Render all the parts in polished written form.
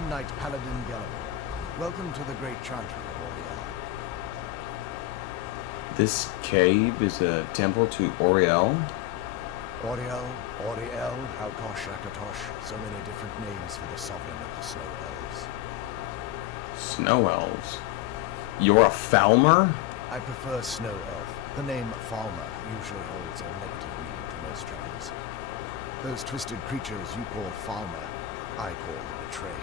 Iron Knight Paladin Gellerman. Welcome to the Great Chantry of Oriel. This cave is a temple to Oriel? Oriel, Haukosh, Akatosh, so many different names for the sovereign of the Snow Elves. Snow Elves? You're a Falmer? I prefer Snow Elf. The name Falmer usually holds a negative meaning to most travelers. Those twisted creatures you call Falmer, I call the Betrayed.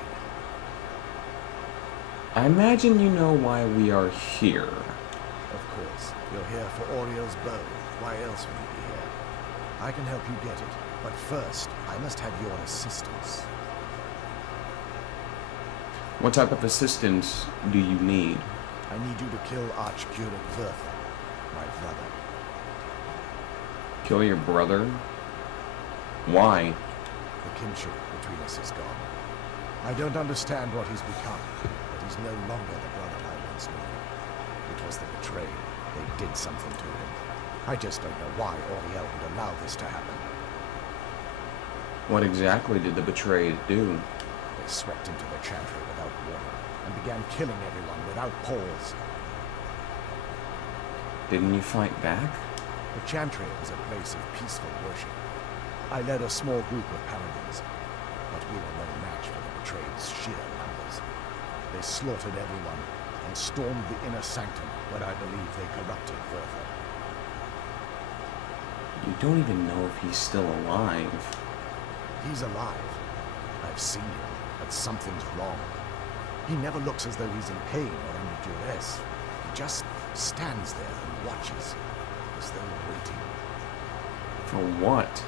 I imagine you know why we are here. Of course, you're here for Oriel's bow. Why else would you be here? I can help you get it, but first, I must have your assistance. What type of assistance do you need? I need you to kill Archcuric Vertha, my brother. Kill your brother? Why? The kinship between us is gone. I don't understand what he's become, but he's no longer the brother I once knew. It was the Betrayed. They did something to him. I just don't know why Oriel would allow this to happen. What exactly did the Betrayed do? They swept into the Chantry without warning and began killing everyone without pause. Didn't you fight back? The Chantry was a place of peaceful worship. I led a small group of paladins, but we were no match for the Betrayed's sheer numbers. They slaughtered everyone and stormed the inner sanctum where I believe they corrupted Vertha. You don't even know if he's still alive. He's alive. I've seen him, but something's wrong. He never looks as though he's in pain or under duress. He just stands there and watches, as though waiting. For what?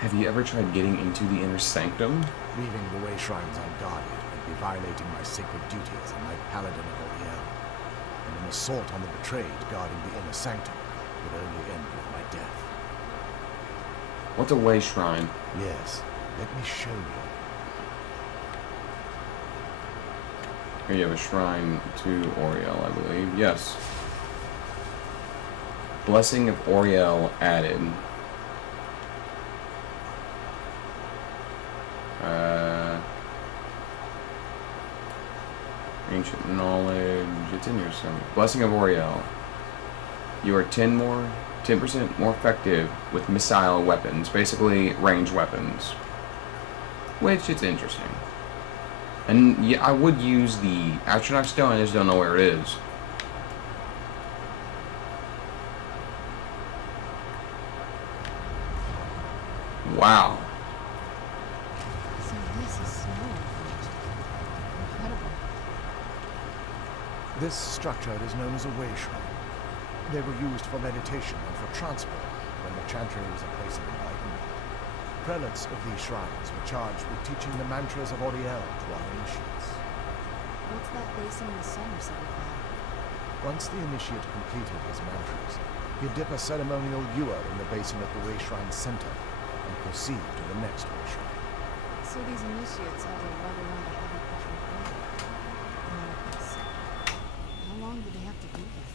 Have you ever tried getting into the inner sanctum? Leaving the way shrines unguarded would be violating my sacred duty as a knight paladin of Oriel. And an assault on the Betrayed guarding the inner sanctum would only end with my death. What's a way shrine? Yes, let me show you. Here you have a shrine to Oriel, I believe. Yes. Blessing of Oriel added. Ancient knowledge. It's in here somewhere. Blessing of Oriel. You are 10% more effective with missile weapons, basically ranged weapons. Which it's interesting. And yeah, I would use the Atronach stone. I just don't know where it is. Wow. So this is snow. Incredible. This structure is known as a way shrine. They were used for meditation and for transport when the Chantry was a place of enlightenment. Prelates of these shrines were charged with teaching the mantras of Oriel to our initiates. What's that basin in the center said about? Once the initiate completed his mantras, he'd dip a ceremonial ewer in the basin at the way shrine's center and proceed to the next way shrine. So these initiates had to lug around a heavy pressure plate. How long did they have to do this?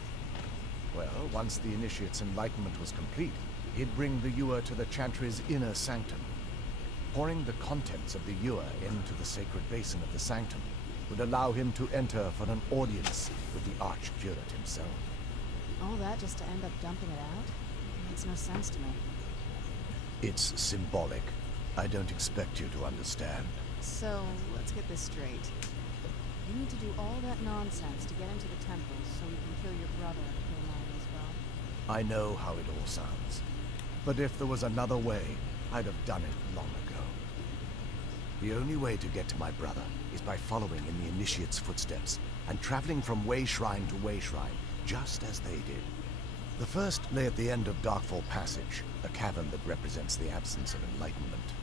Well, once the initiate's enlightenment was complete, he'd bring the ewer to the Chantry's inner sanctum. Pouring the contents of the ewer into the sacred basin of the sanctum would allow him to enter for an audience with the Archcurate himself. All that just to end up dumping it out? It makes no sense to me. It's symbolic. I don't expect you to understand. So, let's get this straight. You need to do all that nonsense to get into the temple so we can kill your brother and kill mine as well. I know how it all sounds. But if there was another way, I'd have done it long ago. The only way to get to my brother is by following in the initiate's footsteps and traveling from way shrine to way shrine, just as they did. The first lay at the end of Darkfall Passage, a cavern that represents the absence of enlightenment.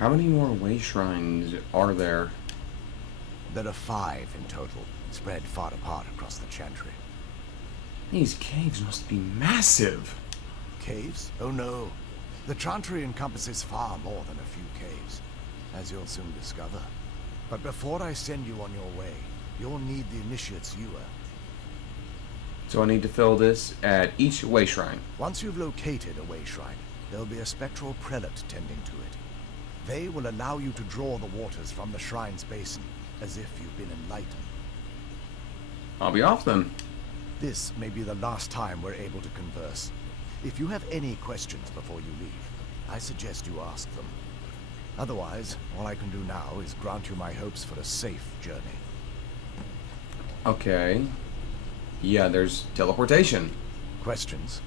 How many more way shrines are there? There are 5 in total, spread far apart across the Chantry. These caves must be massive. Caves? Oh no. The Chantry encompasses far more than a few caves, as you'll soon discover. But before I send you on your way, you'll need the initiate's ewer. So I need to fill this at each way shrine. Once you've located a way shrine, there'll be a spectral prelate tending to it. They will allow you to draw the waters from the shrine's basin, as if you've been enlightened. I'll be off then. This may be the last time we're able to converse. If you have any questions before you leave, I suggest you ask them. Otherwise, all I can do now is grant you my hopes for a safe journey. Okay. Yeah, there's teleportation. Questions?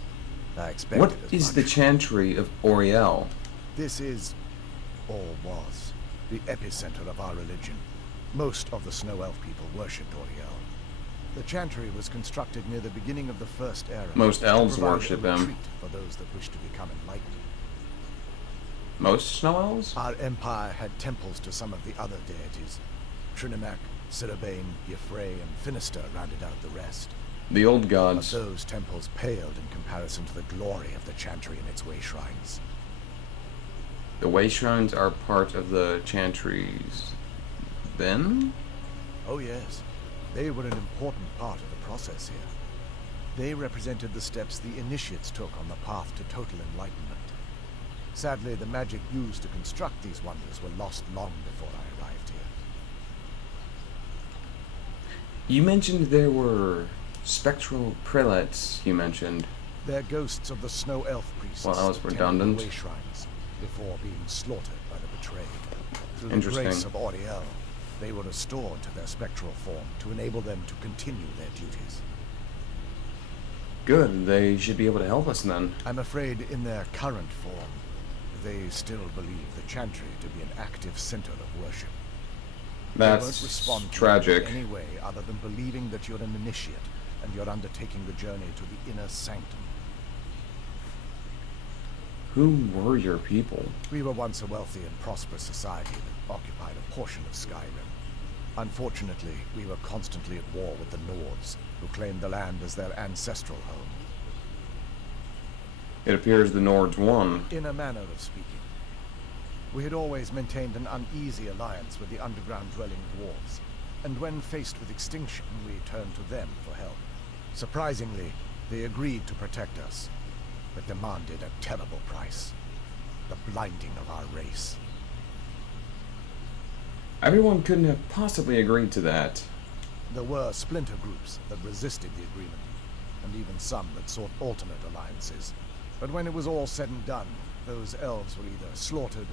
I expected What as is the much. Chantry of Oriel? This is, or was, the epicenter of our religion. Most of the Snow Elf people worshipped Oriel. The Chantry was constructed near the beginning of the First Era. Most to elves provide worship a him. retreat for those that wish to become enlightened. Most snow elves? Our empire had temples to some of the other deities. Trinimac, Sirabane, Yffrey, and Finister rounded out the rest. The old But gods. those temples paled in comparison to the glory of the Chantry and its way shrines. The way shrines are part of the Chantries. Then? Oh yes, they were an important part of the process here. They represented the steps the initiates took on the path to total enlightenment. Sadly, the magic used to construct these wonders were lost long before I arrived here. You mentioned there were spectral prelates, you mentioned. They're ghosts of the Snow Elf priests Well, that was that tended redundant. the way shrines before being slaughtered by the betrayed. Through the Interesting. grace of Oriel, they were restored to their spectral form to enable them to continue their duties. Good, they should be able to help us then. I'm afraid in their current form, they still believe the Chantry to be an active center of worship. They won't That's respond to tragic. you in any way other than believing that you're an initiate and you're undertaking the journey to the inner sanctum. Who were your people? We were once a wealthy and prosperous society that occupied a portion of Skyrim. Unfortunately, we were constantly at war with the Nords, who claimed the land as their ancestral home. It appears the Nords won. In a manner of speaking. We had always maintained an uneasy alliance with the underground-dwelling dwarves, and when faced with extinction, we turned to them for help. Surprisingly, they agreed to protect us, but demanded a terrible price. The blinding of our race. Everyone couldn't have possibly agreed to that. There were splinter groups that resisted the agreement, and even some that sought alternate alliances. But when it was all said and done, those elves were either slaughtered,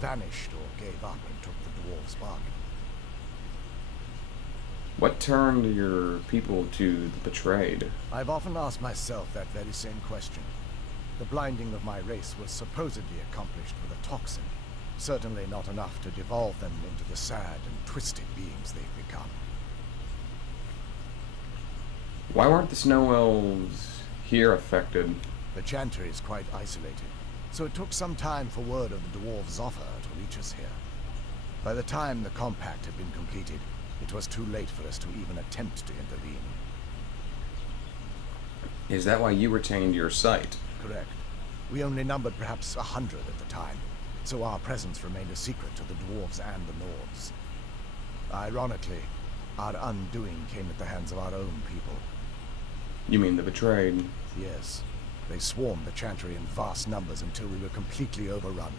vanished, or gave up and took the dwarves' bargain. What turned your people to the betrayed? I've often asked myself that very same question. The blinding of my race was supposedly accomplished with a toxin, certainly not enough to devolve them into the sad and twisted beings they've become. Why weren't the snow elves here affected? The Chantry is quite isolated, so it took some time for word of the dwarves' offer to reach us here. By the time the compact had been completed, it was too late for us to even attempt to intervene. Is that why you retained your sight? Correct. We only numbered perhaps 100 at the time, so our presence remained a secret to the dwarves and the Nords. Ironically, our undoing came at the hands of our own people. You mean the betrayed? Yes, they swarmed the Chantry in vast numbers until we were completely overrun.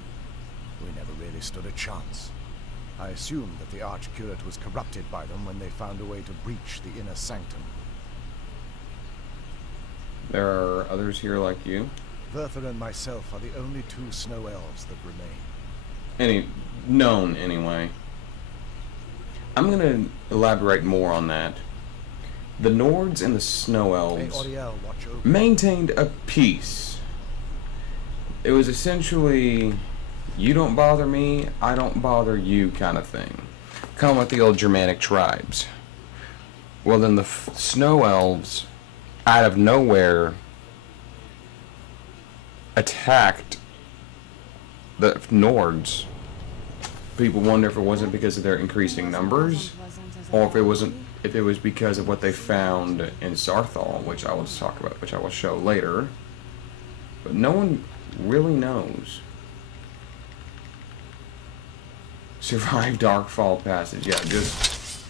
We never really stood a chance. I assumed that the Archcurate was corrupted by them when they found a way to breach the inner sanctum. There are others here like you? Bertha and myself are the only two snow elves that remain. Known anyway. I'm gonna elaborate more on that. The Nords and the Snow May Elves Oriel watch over. maintained a peace. It was essentially, you don't bother me, I don't bother you kind of thing. Kind of like the old Germanic tribes. Well, then the Snow Elves, out of nowhere, attacked the Nords. People wonder if it wasn't because of their increasing numbers, or if it was because of what they found in Sarthal, which I will talk about, which I will show later. But no one really knows. Survive Darkfall Passage. Yeah, just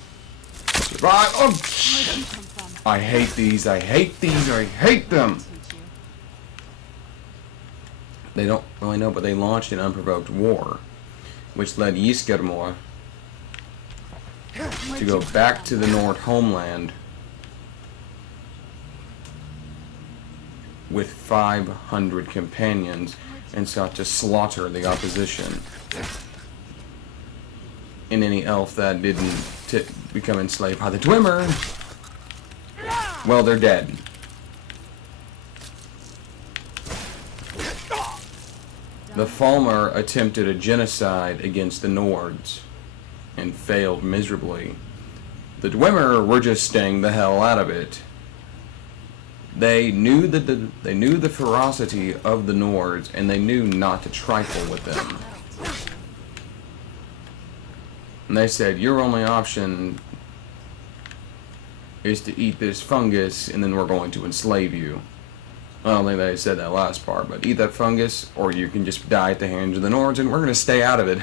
survive. Oh, shit. I hate these. I hate these. I hate them. They don't really know, but they launched an unprovoked war. which led Ysgirmor to go back to the Nord homeland with 500 companions and sought to slaughter the opposition. And any elf that didn't become enslaved by the Dwemer, well, they're dead. The Falmer attempted a genocide against the Nords and failed miserably. The Dwemer were just staying the hell out of it. They knew the ferocity of the Nords, and they knew not to trifle with them. And they said, your only option is to eat this fungus, and then we're going to enslave you. I don't think they said that last part, but eat that fungus, or you can just die at the hands of the Nords, and we're going to stay out of it.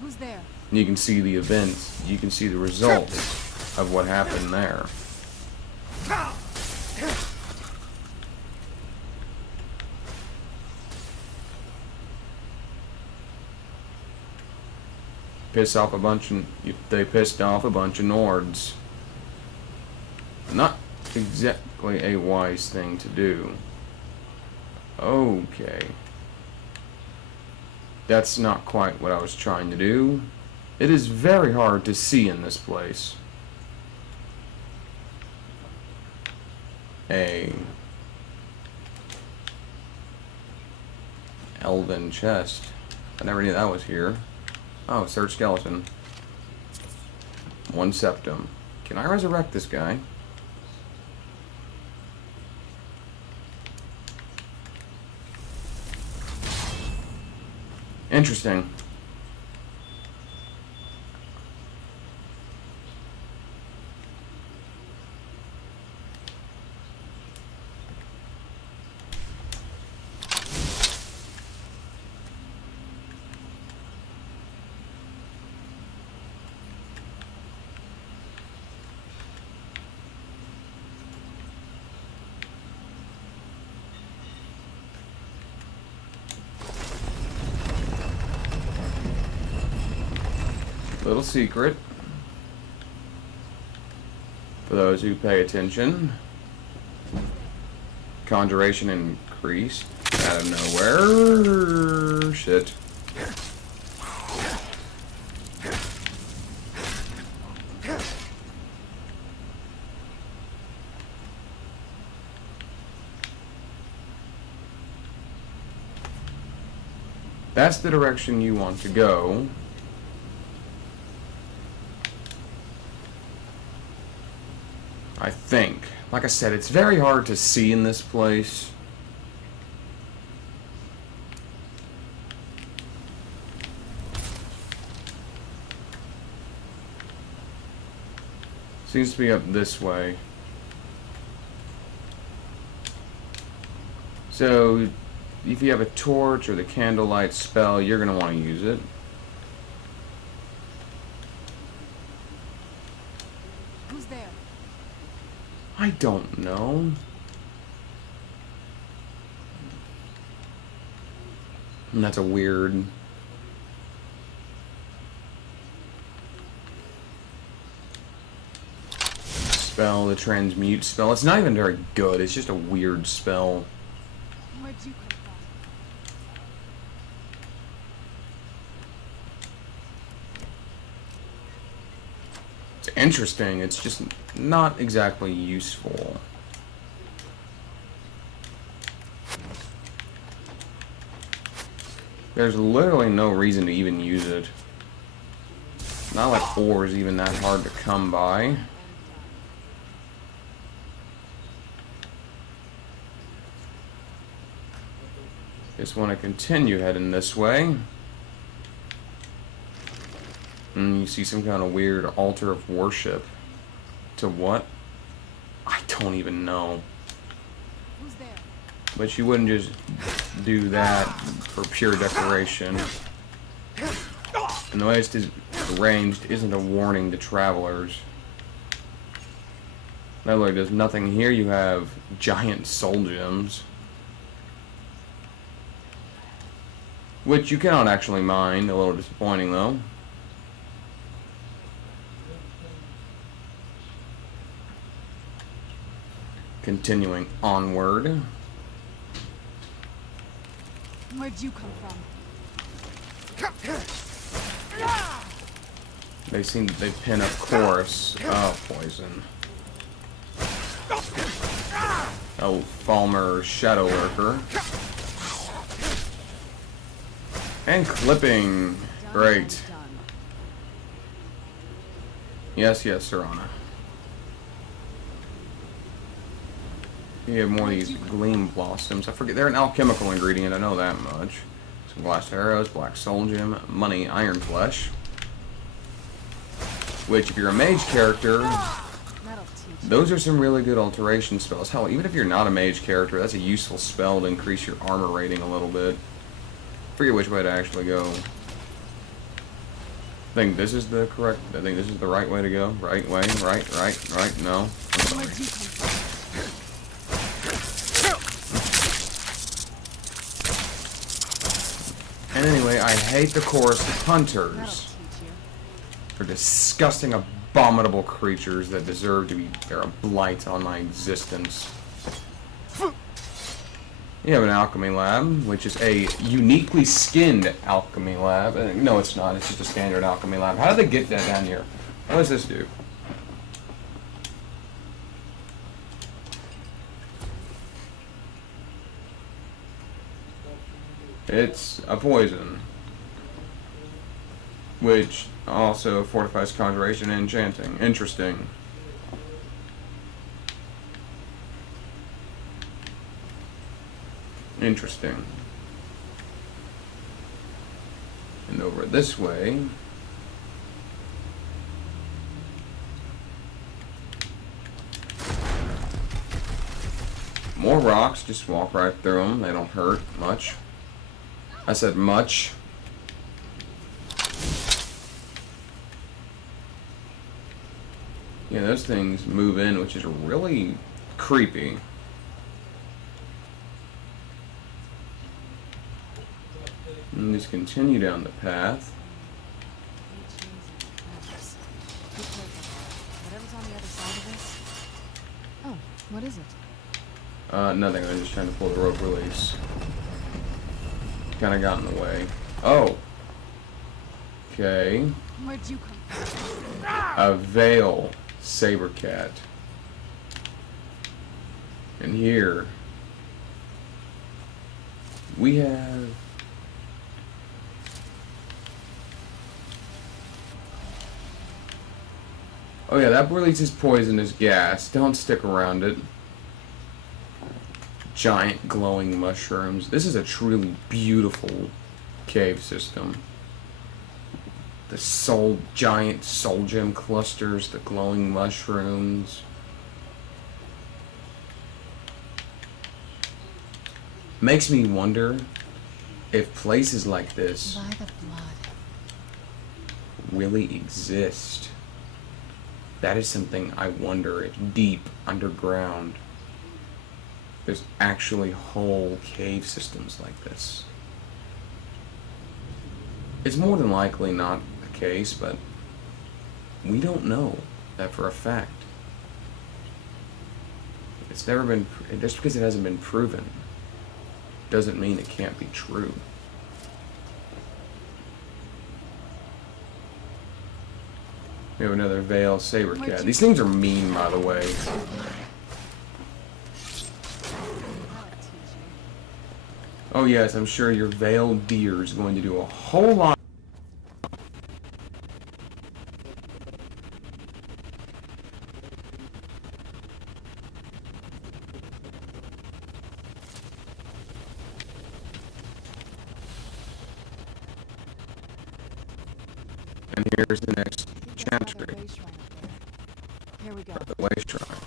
Who's there? And you can see the events, you can see the results of what happened there. They pissed off a bunch of Nords. Not exactly a wise thing to do. Okay. That's not quite what I was trying to do. It is very hard to see in this place. A elven chest. I never knew that was here. Oh, search skeleton. 1 septum. Can I resurrect this guy? Interesting. Little secret for those who pay attention. Conjuration increased out of nowhere. Shit. That's the direction you want to go. I think. Like I said, it's very hard to see in this place. Seems to be up this way. So, if you have a torch or the candlelight spell, you're going to want to use it. Who's there? I don't know. And that's a weird... spell, the transmute spell. It's not even very good, it's just a weird spell. Where'd you come from? It's interesting, it's just not exactly useful. There's literally no reason to even use it. Not like ore is even that hard to come by. Just want to continue heading this way. And you see some kind of weird altar of worship. To what? I don't even know. Who's there? But you wouldn't just do that for pure decoration. And the way it's arranged isn't a warning to travelers. Now look, there's nothing here. You have giant soul gems. which you cannot actually mine. A little disappointing, though. Continuing onward. Where'd you come from? They pin a course. Oh, poison. Oh, Falmer Shadow Lurker. And clipping. Great. Yes, yes, Serana. You have more of these gleam blossoms. I forget, they're an alchemical ingredient, I know that much. Some glass arrows, black soul gem, money, iron flesh. Which, if you're a mage character, those are some really good alteration spells. Hell, even if you're not a mage character, that's a useful spell to increase your armor rating a little bit. Forget which way to actually go. I think this is the correct, I think this is the right way to go. Right way, right, no. I'm sorry. And anyway, I hate the chorus of hunters. They're disgusting, abominable creatures that deserve to be, they're a blight on my existence. You have an alchemy lab, which is a uniquely skinned alchemy lab. No, it's not. It's just a standard alchemy lab. How did they get that down here? What does this do? It's a poison, which also fortifies conjuration and enchanting. Interesting. Interesting. And over this way, more rocks, just walk right through them. They don't hurt much. I said much. Yeah, those things move in, which is really creepy. And just continue down the path. Whatever's on the other side of this. Oh, what is it? Nothing. I'm just trying to pull the rope release. Kind of got in the way. Oh. Okay. Where'd you come from? A veil saber cat. And here we have oh yeah, that releases poisonous gas. Don't stick around it. Giant glowing mushrooms. This is a truly beautiful cave system. The giant soul gem clusters, the glowing mushrooms. Makes me wonder if places like this By the blood. really exist. That is something I wonder if deep underground there's actually whole cave systems like this. It's more than likely not the case, but we don't know that for a fact. It's never been, just because it hasn't been proven doesn't mean it can't be true. We have another Veil Saber Cat. These things are mean, by the way. Oh yes, I'm sure your veiled deer is going to do a whole lot. And here's the next chantry. Here we go. The Way Shrine.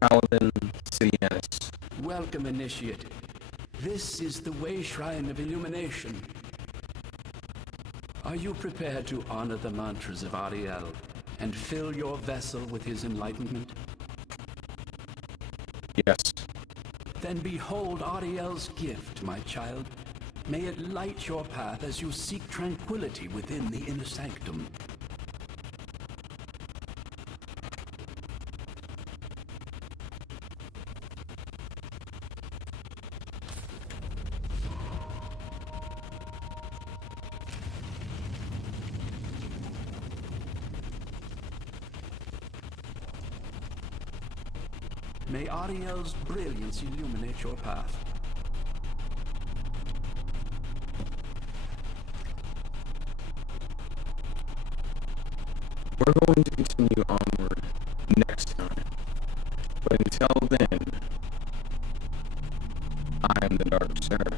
Paladin Sienus. Welcome, Initiate. This is the Way Shrine of Illumination. Are you prepared to honor the mantras of Ariel and fill your vessel with his enlightenment? Yes. Then behold Ariel's gift, my child. May it light your path as you seek tranquility within the inner sanctum. May Ariel's brilliance illuminate your path. We're going to continue onward next time. But until then, I am the Dark Server.